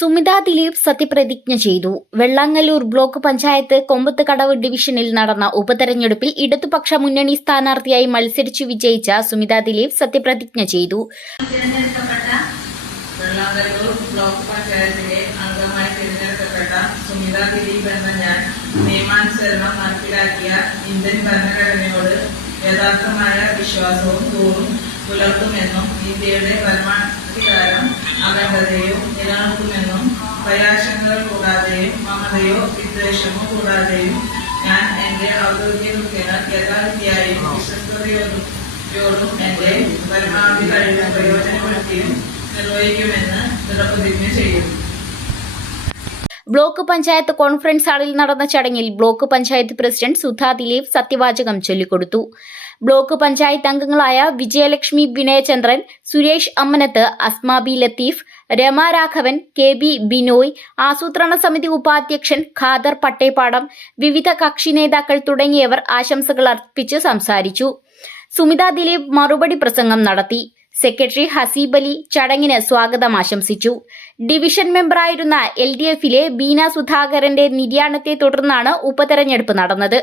സുമിത ദിലീപ് സത്യപ്രതിജ്ഞ ചെയ്തു. വെള്ളാങ്ങല്ലൂർ ബ്ലോക്ക് പഞ്ചായത്ത് കൊമ്പത്തുകടവ് ഡിവിഷനിൽ നടന്ന ഉപതെരഞ്ഞെടുപ്പിൽ ഇടതുപക്ഷ മുന്നണി സ്ഥാനാർത്ഥിയായി മത്സരിച്ചു വിജയിച്ച സുമിത ദിലീപ് സത്യപ്രതിജ്ഞ ചെയ്തു. യഥാർത്ഥമായ വിശ്വാസവും തോറും പുലർത്തുമെന്നും ഇന്ത്യയുടെ പരമാധികാരം അഖണ്ഡതയോ മമതയോ വിദ്വേഷമോ കൂടാതെയും ഞാൻ എന്റെ ഔദ്യോഗിക കൃത്യങ്ങൾ യഥാവിധിയായും വിശ്വസ്തയോടും യോടും എന്റെ പരമാവധി കഴിവ് പ്രയോജനപ്പെടുത്തിയും നിർവഹിക്കുമെന്ന് ദൃഢപ്രതിജ്ഞ ചെയ്യുന്നു. ബ്ലോക്ക് പഞ്ചായത്ത് കോൺഫറൻസ് ഹാളിൽ നടന്ന ചടങ്ങിൽ ബ്ലോക്ക് പഞ്ചായത്ത് പ്രസിഡന്റ് സുധാ ദിലീപ് സത്യവാചകം ചൊല്ലിക്കൊടുത്തു. ബ്ലോക്ക് പഞ്ചായത്ത് അംഗങ്ങളായ വിജയലക്ഷ്മി വിനയചന്ദ്രൻ സുരേഷ് അമ്മനത്ത് അസ്മാബി ലത്തീഫ് രമ രാഘവൻ കെ ബി ബിനോയ് ആസൂത്രണ സമിതി ഉപാധ്യക്ഷൻ ഖാദർ പട്ടേപ്പാടം വിവിധ കക്ഷി നേതാക്കൾ തുടങ്ങിയവർ ആശംസകൾ അർപ്പിച്ച് സംസാരിച്ചു. സുമിത ദിലീപ് മറുപടി പ്രസംഗം നടത്തി. സെക്രട്ടറി ഹസീബ് അലി ചടങ്ങിന് സ്വാഗതം ആശംസിച്ചു. ഡിവിഷൻ മെമ്പറായിരുന്ന എൽ ഡി എഫിലെ ബീന സുധാകരന്റെ നിര്യാണത്തെ തുടർന്നാണ് ഉപതെരഞ്ഞെടുപ്പ് നടന്നത്.